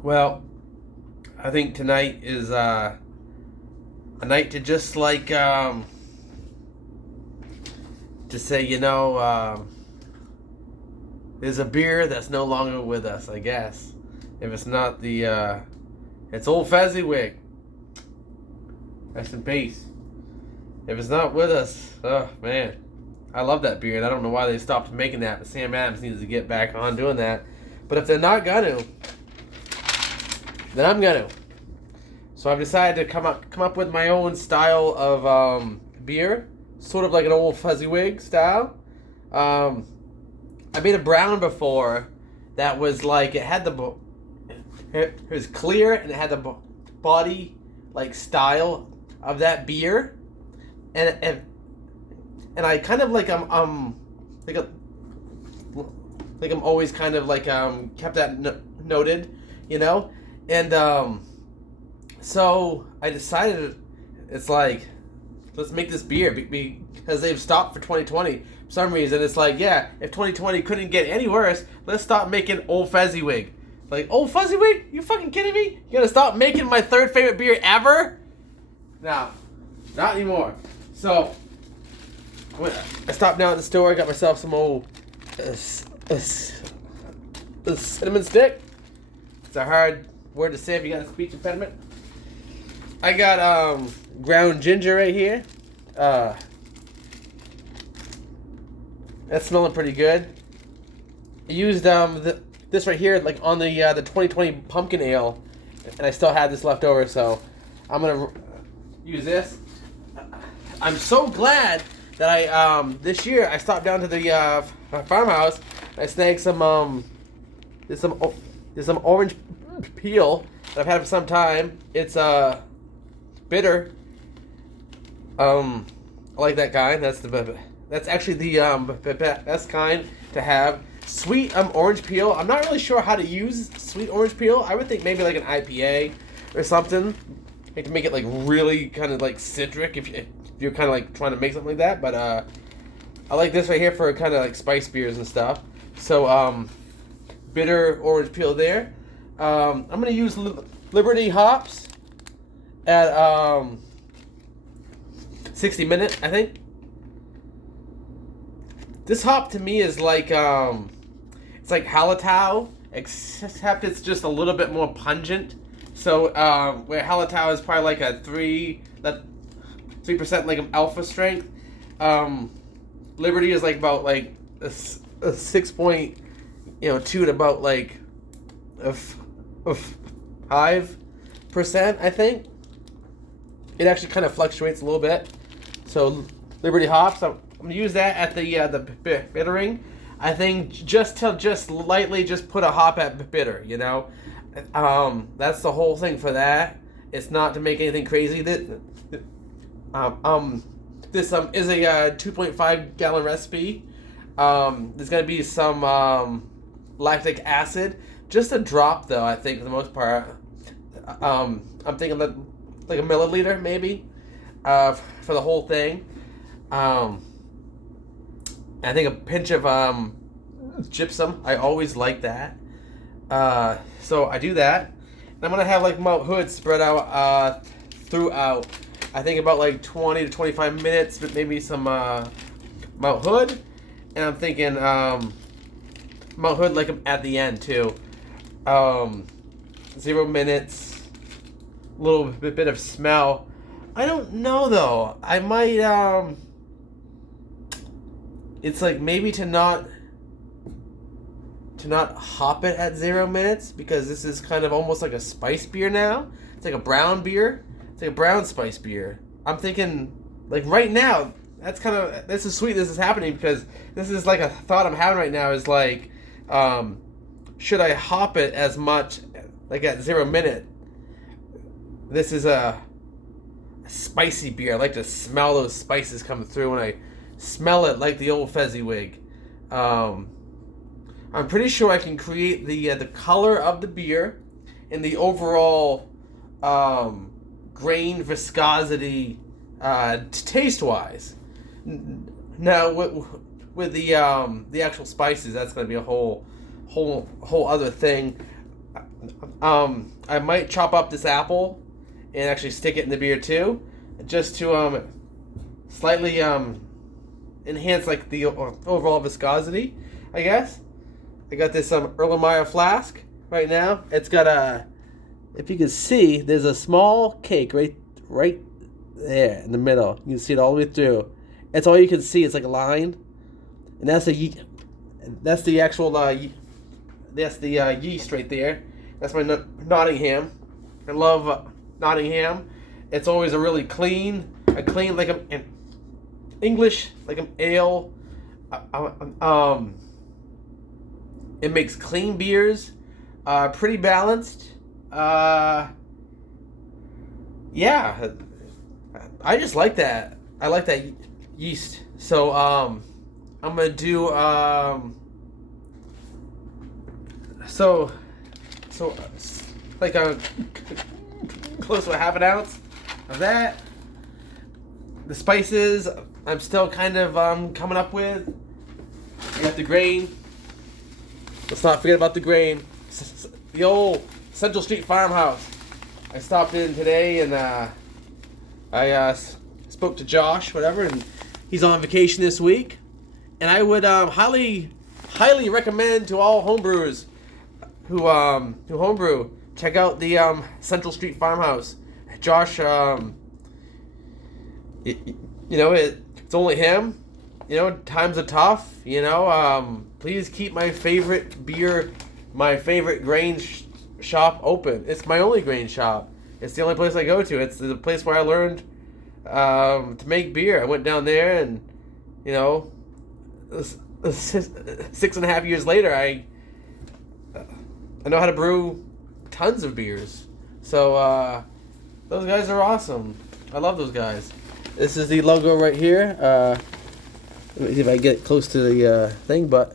Well, I think tonight is a night to just to say, there's a beer that's no longer with us, I guess. If it's not it's Old Sedgwick. Rest in peace. If it's not with us, oh man, I love that beer, and I don't know why they stopped making that. But Sam Adams needs to get back on doing that. But if they're not gonna, then I'm gonna. So I've decided to come up with my own style of beer, sort of like an Old Sedgwick style. I made a brown before that was like it was clear and it had the body like style of that beer, and I kind of like I'm always kind of like kept that noted, and so I decided it's like, let's make this beer because they've stopped for 2020 for some reason. It's like, yeah, if 2020 couldn't get any worse, let's stop making Old Sedgwick. Like, Old Sedgwick? You fucking kidding me? You gonna stop making my third favorite beer ever? No, not anymore. So I stopped down at the store. I got myself some old cinnamon stick. It's a hard word to say if you got a speech impediment. I got ground ginger right here. That's smelling pretty good. I used this right here like on the 2020 pumpkin ale, and I still had this left over, so I'm gonna use this. I'm so glad that I this year I stopped down to the farmhouse. I snagged there's some orange peel that I've had for some time. It's bitter. I like that kind. That's actually the best kind to have. Sweet orange peel. I'm not really sure how to use sweet orange peel. I would think maybe like an IPA or something. Like to make it like really kind of like citric if you're kind of like trying to make something like that. But I like this right here for kind of like spice beers and stuff. So bitter orange peel there. I'm gonna use Liberty hops at 60 minute, I think. This hop to me is like it's like Hallertau, except it's just a little bit more pungent. So where Hallertau is probably like a 3% like an alpha strength, Liberty is like about like a 6.2 to about like a 5%, I think. It actually kind of fluctuates a little bit. So Liberty hops, I'm gonna use that at the bittering. I think just lightly just put a hop at bitter. That's the whole thing for that. It's not to make anything crazy. This is a 2.5 gallon recipe. There's gonna be some lactic acid, just a drop though. I think for the most part. I'm thinking that like a milliliter maybe for the whole thing. I think a pinch of gypsum. I always like that. So I do that. And I'm gonna have like Mount Hood spread out throughout. I think about like 20 to 25 minutes, but maybe some Mount Hood. And I'm thinking Mount Hood like at the end too. 0 minutes, a little bit of smell. I don't know though. I might it's like maybe to not hop it at 0 minutes, because this is kind of almost like a spice beer now. It's like a brown beer. It's like a brown spice beer. I'm thinking like right now, this is sweet this is happening, because this is like a thought I'm having right now is like, should I hop it as much like at 0 minute? This is a spicy beer. I like to smell those spices come through when I smell it, like the Old Sedgwick. I'm pretty sure I can create the color of the beer and the overall grain viscosity taste wise. Now with the actual spices, that's going to be a whole other thing. I might chop up this apple and actually stick it in the beer too, just to slightly enhance like the overall viscosity, I guess. I got this Erlenmeyer flask right now. It's got a, if you can see, there's a small cake right there in the middle. You can see it all the way through. That's all you can see. It's like a line, and that's the actual yeast right there. That's my Nottingham. I love Nottingham. It's always a really clean like an English, like an ale. It makes clean beers, pretty balanced. Yeah, I just like that. I like that yeast. So I'm gonna do so like close to a half an ounce of that. The spices I'm still kind of coming up with. I got the grain. Let's not forget about the grain. The old Central Street Farmhouse. I stopped in today and I spoke to Josh, whatever, and he's on vacation this week. And I would highly recommend to all homebrewers who homebrew, check out the Central Street Farmhouse. Josh, it's only him. Times are tough. Please keep my favorite beer, my favorite grain shop open. It's my only grain shop. It's the only place I go to. It's the place where I learned to make beer. I went down there, and 6.5 years later, I know how to brew tons of beers. So those guys are awesome. I love those guys. This is the logo right here. Let me see if I can get close to the thing, but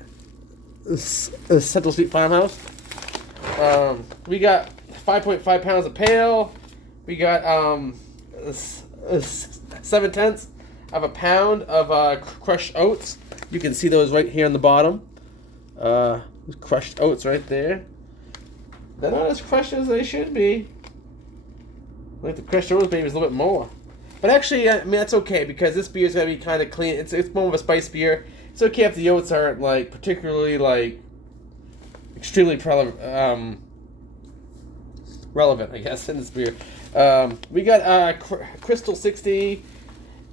Central Street Farmhouse. We got 5.5 pounds of pale. We got 7/10 of a pound of crushed oats. You can see those right here on the bottom. Crushed oats right there. They're not as crushed as they should be. I think the crushed oats maybe is a little bit more. But actually, I mean, that's okay because this beer is going to be kind of clean. It's more of a spice beer. It's okay if the oats aren't like particularly like extremely relevant, I guess, in this beer. We got Crystal 60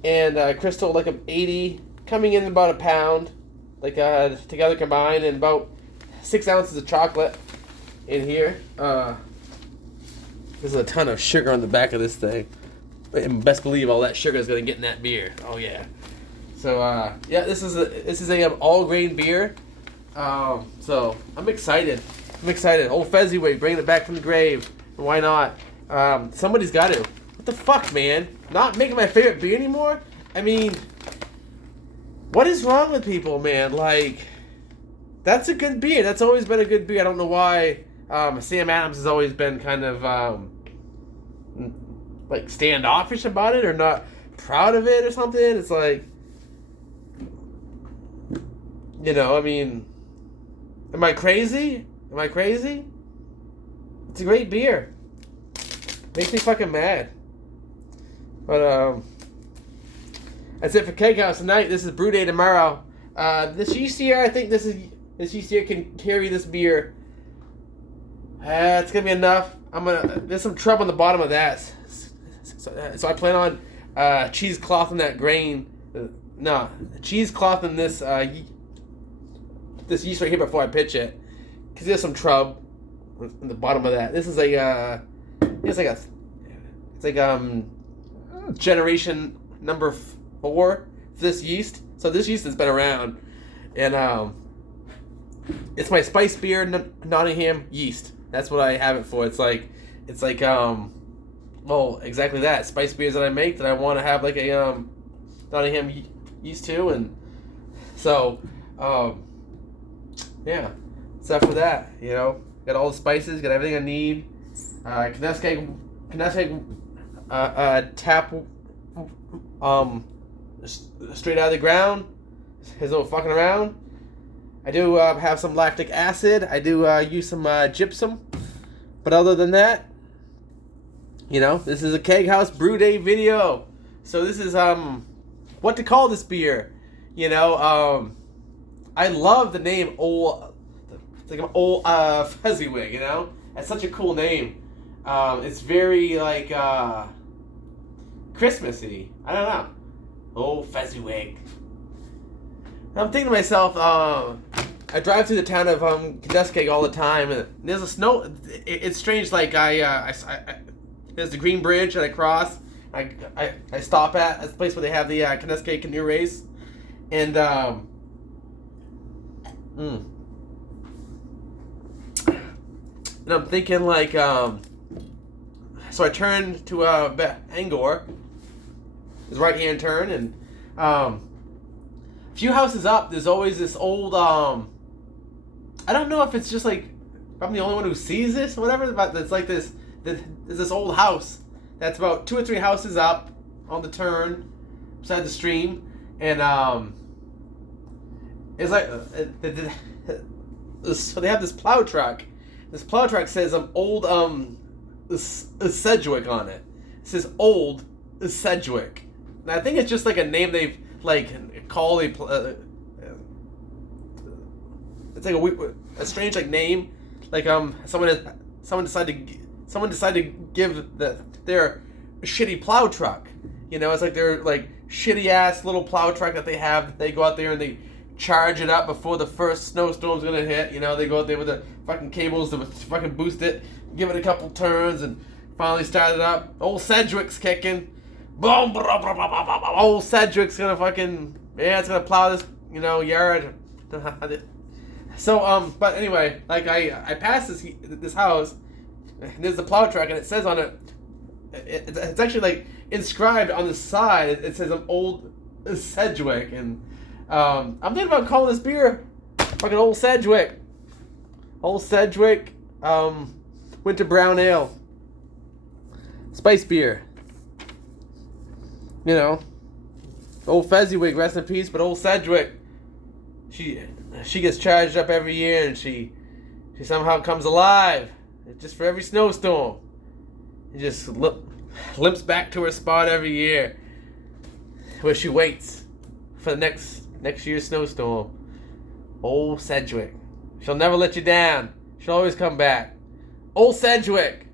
and Crystal like 80 coming in about a pound, like together combined, and about 6 ounces of chocolate in here. There's a ton of sugar on the back of this thing. And best believe all that sugar is going to get in that beer. Oh yeah. So yeah, this is a all grain beer. So I'm excited. Old Sedgwick, bringing it back from the grave. Why not? Somebody's got to. What the fuck, man? Not making my favorite beer anymore? I mean, what is wrong with people, man? Like, that's a good beer. That's always been a good beer. I don't know why. Sam Adams has always been kind of like standoffish about it or not proud of it or something. It's like, I mean, am I crazy? It's a great beer. Makes me fucking mad. But that's it for Keag Haus tonight. This is Brewday tomorrow. This yeast here, I think this yeast here can carry this beer. It's gonna be enough. There's some trouble on the bottom of that. So I plan on cheeseclothing that grain. Cheeseclothing this this yeast right here before I pitch it, because there's some trouble in the bottom of that. This is it's like generation number 4 for this yeast. So this yeast has been around, and it's my spice beer Nottingham yeast. That's what I have it for. It's like well, exactly that. Spice beers that I make that I want to have like a Nottingham yeast too, and so yeah. So after that, got all the spices, got everything I need. Keag tap straight out of the ground. There's no fucking around. I do have some lactic acid. I do use some gypsum But other than that, this is a Keag Haus Brewday video. So this is what to call this beer. I love the name Old. It's like an old Sedgwick. That's such a cool name. It's very like Christmassy. I don't know. Old Sedgwick. I'm thinking to myself, I drive through the town of Sedgwick all the time, and there's a snow. It's strange. Like there's the Green Bridge that I cross. I stop at. That's the place where they have the Sedgwick canoe race, and and I'm thinking like so I turned to Angor. It's right hand turn, and a few houses up, there's always this old I don't know if it's just like I'm the only one who sees this or whatever, but it's like there's this old house that's about 2 or 3 houses up on the turn beside the stream, and it's like so they have this plow truck. This plow truck says old Sedgwick on it. It says old Sedgwick. And I think it's just like a name they've like called it's like a strange like name, like someone decided to give their shitty plow truck. It's like their like shitty ass little plow truck that they have. They go out there and they charge it up before the first snowstorm's gonna hit. They go out there with the fucking cables to fucking boost it, give it a couple turns, and finally start it up. Old Sedgwick's kicking. Boom! Old Sedgwick's gonna fucking it's gonna plow this yard. So but anyway, like I passed this house, and there's the plow truck, and it says on it, it's actually like inscribed on the side. It says old Sedgwick, and I'm thinking about calling this beer fucking Old Sedgwick. Old Sedgwick Winter Brown Ale. Spice beer. Old Sedgwick, rest in peace, but Old Sedgwick, she gets charged up every year, and she somehow comes alive just for every snowstorm. She just limps back to her spot every year, where she waits for the next year's snowstorm. Old Sedgwick, she'll never let you down. She'll always come back. Old Sedgwick.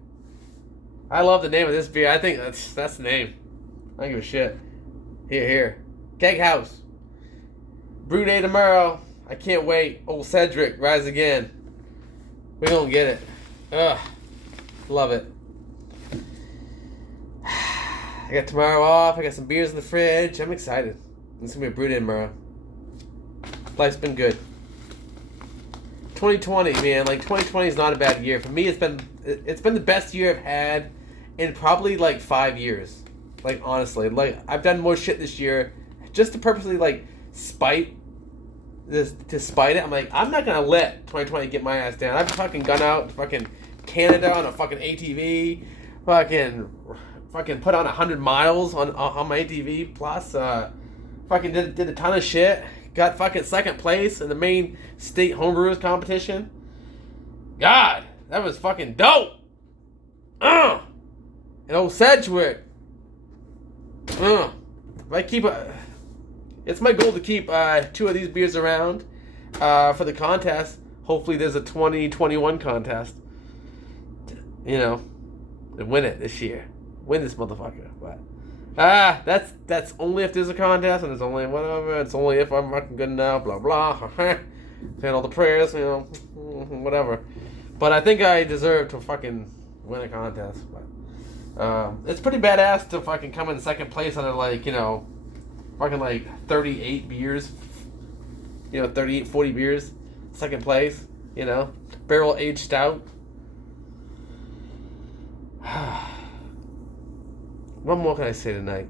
I love the name of this beer. I think that's the name. I don't give a shit. Here. Keag Haus. Brewday tomorrow. I can't wait. Old Sedgwick, rise again. We're gonna get it. Ugh. Love it. I got tomorrow off. I got some beers in the fridge. I'm excited. It's gonna be a Brewday tomorrow. Life's been good. 2020, man. Like 2020 is not a bad year for me. It's been the best year I've had in probably like 5 years. Like honestly, like I've done more shit this year just to purposely like spite it. I'm like, I'm not gonna let 2020 get my ass down. I've fucking gone out to fucking Canada on a fucking ATV, fucking put on 100 miles on my ATV, plus fucking did a ton of shit. Got fucking second place in the main state homebrewers competition. God, that was fucking dope. And Old Sedgwick. If I keep it's my goal to keep 2 of these beers around for the contest. Hopefully there's a 2021 contest. And win it this year. Win this motherfucker. But that's only if there's a contest, and it's only whatever. It's only if I'm fucking good enough. Blah blah. Saying all the prayers, whatever. But I think I deserve to fucking win a contest. But it's pretty badass to fucking come in second place under fucking like 38 beers. 38, 40 beers. Second place. Barrel aged stout. What more can I say tonight?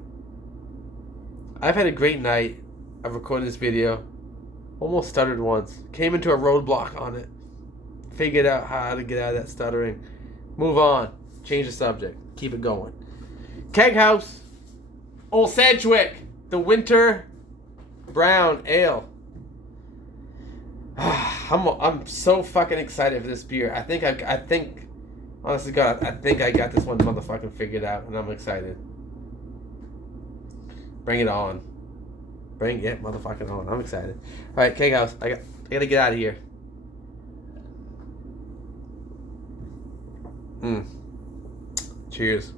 I've had a great night of recording this video. Almost stuttered once. Came into a roadblock on it. Figured out how to get out of that stuttering. Move on. Change the subject. Keep it going. Keag Haus. Old Sedgwick. The Winter Brown Ale. I'm so fucking excited for this beer. I think Honestly, God, I think I got this one motherfucking figured out, and I'm excited. Bring it on. Bring it motherfucking on. I'm excited. All right, Keag Haus. I gotta get out of here. Cheers.